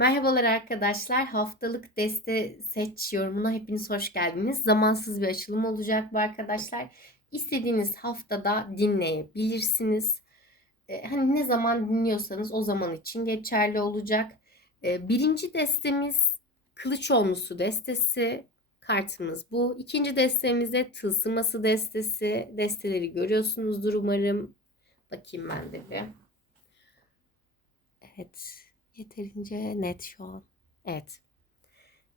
Merhabalar arkadaşlar. Haftalık deste seç yorumuna hepiniz hoş geldiniz. Zamansız bir açılım olacak bu arkadaşlar. İstediğiniz haftada dinleyebilirsiniz. Ee, hani ne zaman dinliyorsanız o zaman için geçerli olacak. Ee, birinci destemiz Kılıçoğlusu destesi. Kartımız bu. İkinci destemizde Tılsıması destesi. Desteleri görüyorsunuzdur umarım. Bakayım ben de bir. Evet. Yeterince net şu an. Evet.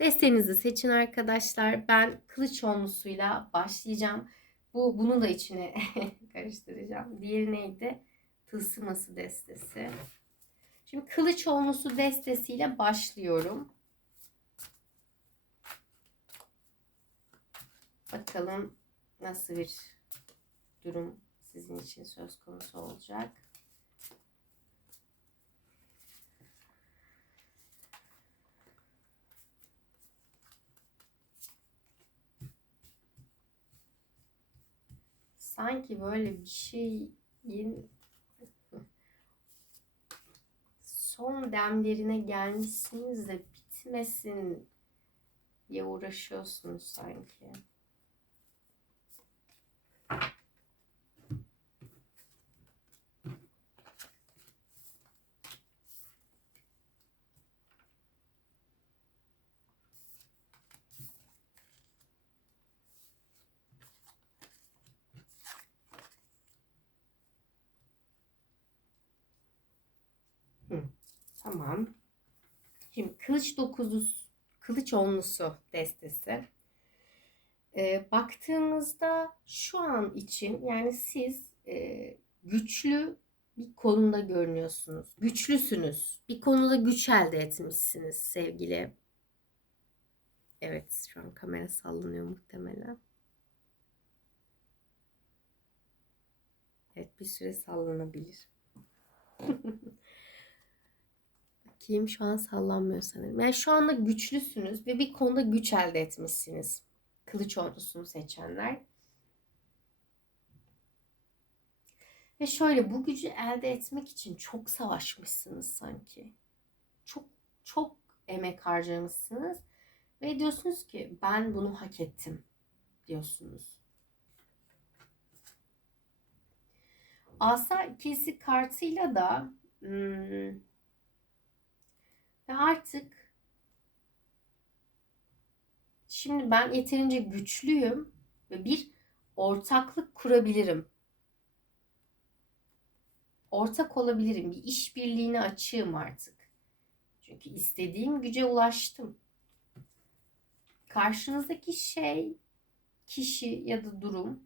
Desteğinizi seçin arkadaşlar. Ben kılıç onlusuyla başlayacağım. Bu bunu da içine karıştıracağım. Diğeri neydi? Tılsıması destesi. Şimdi kılıç onlusu destesiyle başlıyorum. Bakalım nasıl bir durum sizin için söz konusu olacak. Sanki böyle bir şeyin son demlerine gelmişsiniz de bitmesin diye uğraşıyorsunuz sanki. Tamam. Şimdi kılıç dokuzusu, kılıç onlusu destesi. Ee, baktığımızda şu an için yani siz e, güçlü bir konuda görünüyorsunuz. Güçlüsünüz. Bir konuda güç elde etmişsiniz sevgili. Evet şu an kamera sallanıyor muhtemelen. Evet bir süre sallanabilir. Bakayım şu an sallanmıyor sanırım. Yani şu anda güçlüsünüz ve bir konuda güç elde etmişsiniz. Kılıç ordusunu seçenler. Ve şöyle bu gücü elde etmek için çok savaşmışsınız sanki. Çok çok emek harcamışsınız. Ve diyorsunuz ki ben bunu hak ettim diyorsunuz. Asa ikisi kartıyla da hmm, ve artık şimdi ben yeterince güçlüyüm ve bir ortaklık kurabilirim. Ortak olabilirim. Bir işbirliğine açığım artık. Çünkü istediğim güce ulaştım. Karşınızdaki şey, kişi ya da durum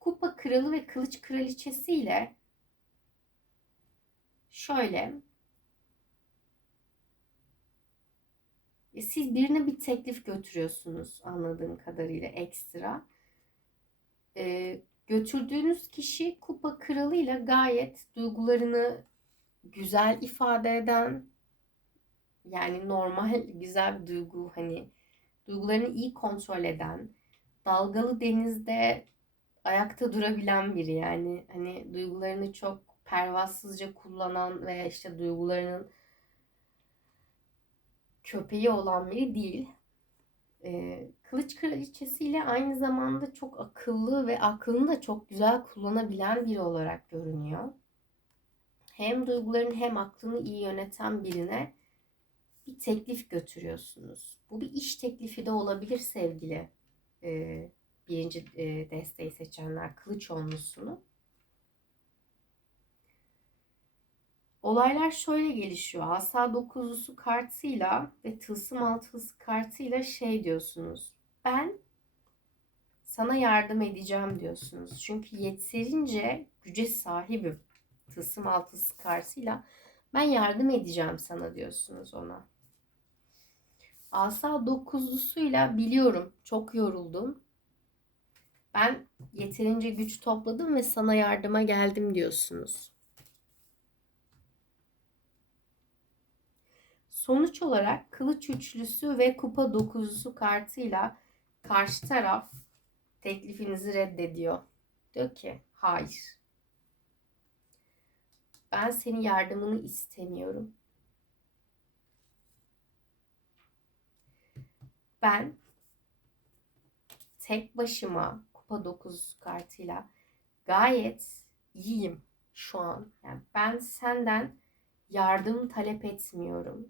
kupa kralı ve kılıç kraliçesi ile şöyle siz birine bir teklif götürüyorsunuz anladığım kadarıyla ekstra. E, götürdüğünüz kişi kupa kralıyla gayet duygularını güzel ifade eden yani normal güzel bir duygu hani duygularını iyi kontrol eden dalgalı denizde ayakta durabilen biri yani hani duygularını çok pervasızca kullanan veya işte duygularının köpeği olan biri değil. Ee, Kılıç Kraliçesi ile aynı zamanda çok akıllı ve aklını da çok güzel kullanabilen biri olarak görünüyor. Hem duygularını hem aklını iyi yöneten birine bir teklif götürüyorsunuz. Bu bir iş teklifi de olabilir sevgili e, birinci e, desteği seçenler kılıç onlusunu. Olaylar şöyle gelişiyor. Asa dokuzlusu kartıyla ve tılsım altılısı kartıyla şey diyorsunuz. Ben sana yardım edeceğim diyorsunuz. Çünkü yeterince güce sahibim. Tılsım altısı kartıyla ben yardım edeceğim sana diyorsunuz ona. Asa dokuzlusuyla biliyorum çok yoruldum. Ben yeterince güç topladım ve sana yardıma geldim diyorsunuz. Sonuç olarak kılıç üçlüsü ve kupa dokuzlusu kartıyla karşı taraf teklifinizi reddediyor. Diyor ki hayır. Ben senin yardımını istemiyorum. Ben tek başıma kupa 9 kartıyla gayet iyiyim şu an. Yani ben senden yardım talep etmiyorum.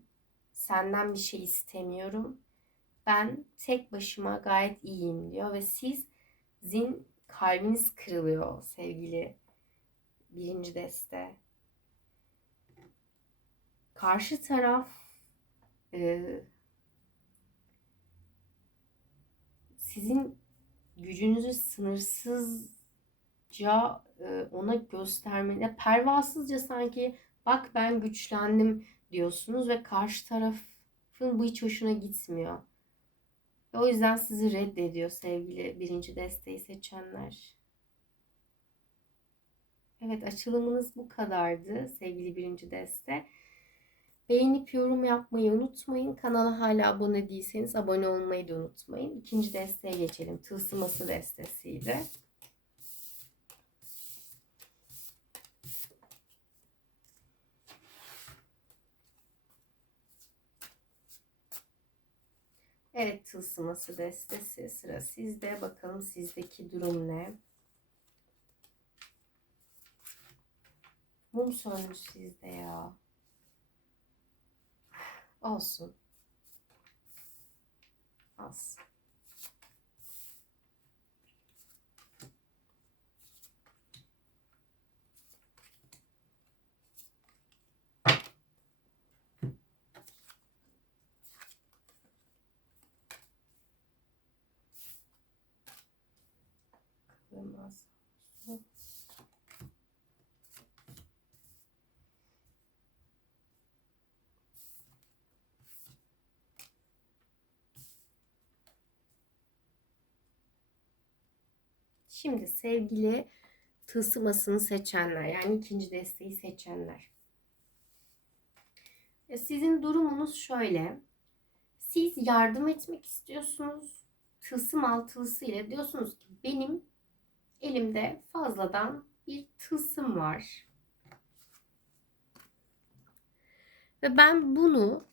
Senden bir şey istemiyorum. Ben tek başıma gayet iyiyim diyor ve siz zin kalbiniz kırılıyor sevgili birinci deste. Karşı taraf e, sizin gücünüzü sınırsızca e, ona göstermede pervasızca sanki bak ben güçlendim diyorsunuz ve karşı tarafın bu hiç hoşuna gitmiyor. Ve o yüzden sizi reddediyor sevgili birinci desteği seçenler. Evet açılımınız bu kadardı sevgili birinci deste. Beğenip yorum yapmayı unutmayın. Kanala hala abone değilseniz abone olmayı da unutmayın. İkinci desteğe geçelim. Tılsıması destesiydi. Evet tılsıması destesi sıra sizde. Bakalım sizdeki durum ne? Mum sönmüş sizde ya. Olsun. Az. Kırmaz. Şimdi sevgili tılsımasını seçenler yani ikinci desteği seçenler. E, sizin durumunuz şöyle. Siz yardım etmek istiyorsunuz. Tılsım altılısı ile diyorsunuz ki benim elimde fazladan bir tılsım var. Ve ben bunu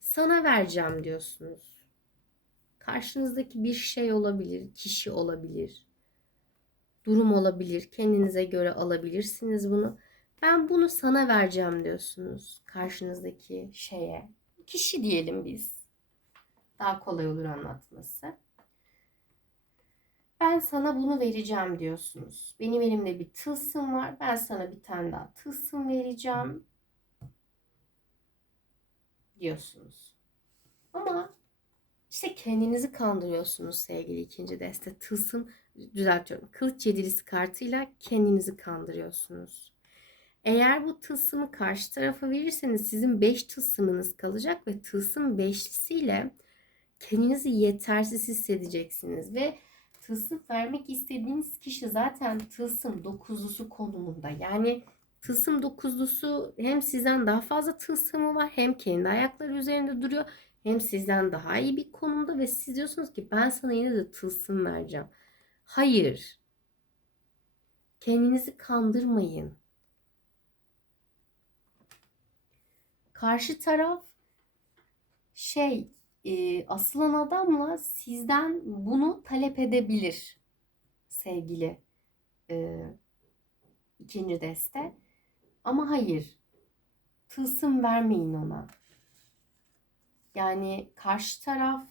sana vereceğim diyorsunuz. Karşınızdaki bir şey olabilir, kişi olabilir, durum olabilir. Kendinize göre alabilirsiniz bunu. Ben bunu sana vereceğim diyorsunuz karşınızdaki şeye. Kişi diyelim biz. Daha kolay olur anlatması. Ben sana bunu vereceğim diyorsunuz. Benim elimde bir tılsım var. Ben sana bir tane daha tılsım vereceğim diyorsunuz. Ama işte kendinizi kandırıyorsunuz sevgili ikinci deste. Tılsım düzeltiyorum. Kılıç yedilisi kartıyla kendinizi kandırıyorsunuz. Eğer bu tılsımı karşı tarafa verirseniz sizin 5 tılsımınız kalacak ve tılsım beşlisiyle kendinizi yetersiz hissedeceksiniz ve tılsım vermek istediğiniz kişi zaten tılsım dokuzlusu konumunda. Yani tılsım dokuzlusu hem sizden daha fazla tılsımı var hem kendi ayakları üzerinde duruyor hem sizden daha iyi bir konumda ve siz diyorsunuz ki ben sana yine de tılsım vereceğim. Hayır. Kendinizi kandırmayın. Karşı taraf şey e, asılan adamla sizden bunu talep edebilir sevgili e, ikinci deste. Ama hayır. Tılsım vermeyin ona. Yani karşı taraf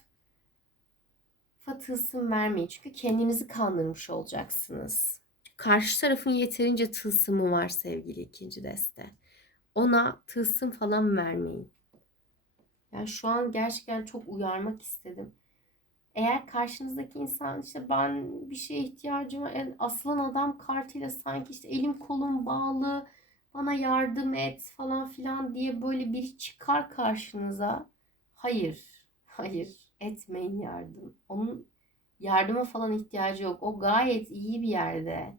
tılsım vermeyin. Çünkü kendinizi kandırmış olacaksınız. Karşı tarafın yeterince tılsımı var sevgili ikinci deste. Ona tılsım falan vermeyin. Yani şu an gerçekten çok uyarmak istedim. Eğer karşınızdaki insan işte ben bir şeye ihtiyacım var. Yani aslan adam kartıyla sanki işte elim kolum bağlı bana yardım et falan filan diye böyle biri çıkar karşınıza. Hayır, hayır etmeyin yardım. Onun yardıma falan ihtiyacı yok. O gayet iyi bir yerde.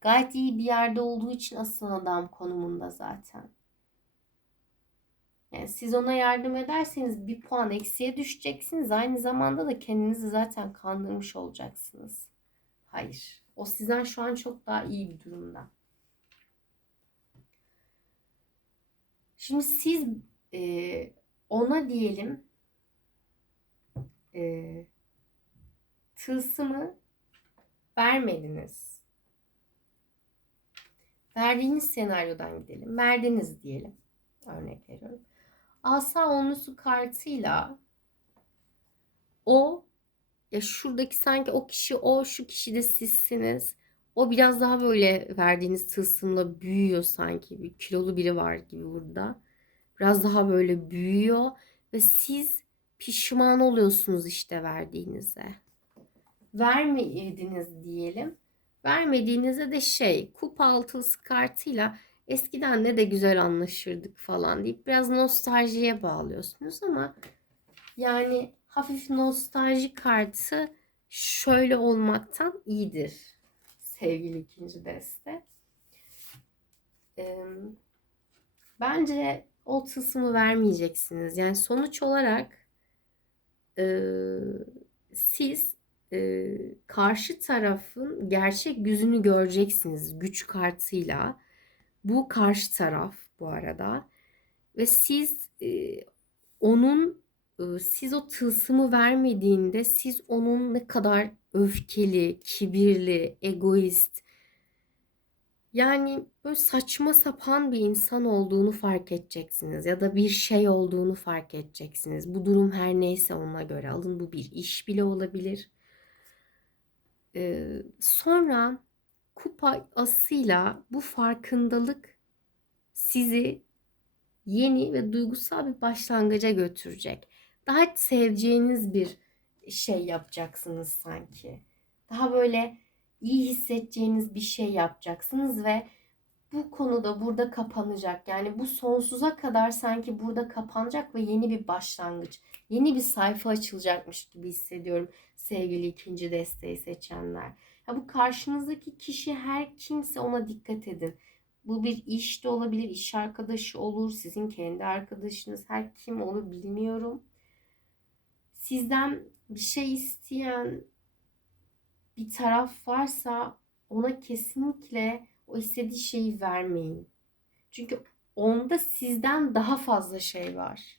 Gayet iyi bir yerde olduğu için aslan adam konumunda zaten. Yani siz ona yardım ederseniz bir puan eksiye düşeceksiniz. Aynı zamanda da kendinizi zaten kandırmış olacaksınız. Hayır. O sizden şu an çok daha iyi bir durumda. Şimdi siz e, ona diyelim e, tılsımı vermediniz. Verdiğiniz senaryodan gidelim. Verdiniz diyelim. Örnek veriyorum. Asa onlusu kartıyla o ya şuradaki sanki o kişi o şu kişi de sizsiniz. O biraz daha böyle verdiğiniz tılsımla büyüyor sanki. Bir kilolu biri var gibi burada. Biraz daha böyle büyüyor ve siz pişman oluyorsunuz işte verdiğinize. Vermediniz diyelim. Vermediğinizde de şey kupa altılısı kartıyla eskiden ne de güzel anlaşırdık falan deyip biraz nostaljiye bağlıyorsunuz ama yani hafif nostalji kartı şöyle olmaktan iyidir sevgili ikinci deste. Bence o tılsımı vermeyeceksiniz. Yani sonuç olarak e, siz e, karşı tarafın gerçek yüzünü göreceksiniz güç kartıyla. Bu karşı taraf bu arada. Ve siz e, onun e, siz o tılsımı vermediğinde siz onun ne kadar öfkeli, kibirli, egoist yani böyle saçma sapan bir insan olduğunu fark edeceksiniz ya da bir şey olduğunu fark edeceksiniz. Bu durum her neyse ona göre alın. Bu bir iş bile olabilir. Ee, sonra kupa asıyla bu farkındalık sizi yeni ve duygusal bir başlangıca götürecek. Daha seveceğiniz bir şey yapacaksınız sanki. Daha böyle iyi hissedeceğiniz bir şey yapacaksınız ve bu konuda burada kapanacak. Yani bu sonsuza kadar sanki burada kapanacak ve yeni bir başlangıç, yeni bir sayfa açılacakmış gibi hissediyorum sevgili ikinci desteği seçenler. Ya bu karşınızdaki kişi her kimse ona dikkat edin. Bu bir iş de olabilir, iş arkadaşı olur, sizin kendi arkadaşınız, her kim olur bilmiyorum. Sizden bir şey isteyen bir taraf varsa ona kesinlikle o istediği şeyi vermeyin. Çünkü onda sizden daha fazla şey var.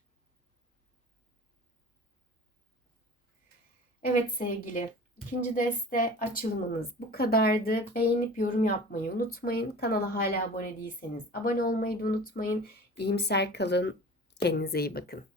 Evet sevgili, ikinci deste açılımınız bu kadardı. Beğenip yorum yapmayı unutmayın. Kanala hala abone değilseniz abone olmayı da unutmayın. İyimser kalın. Kendinize iyi bakın.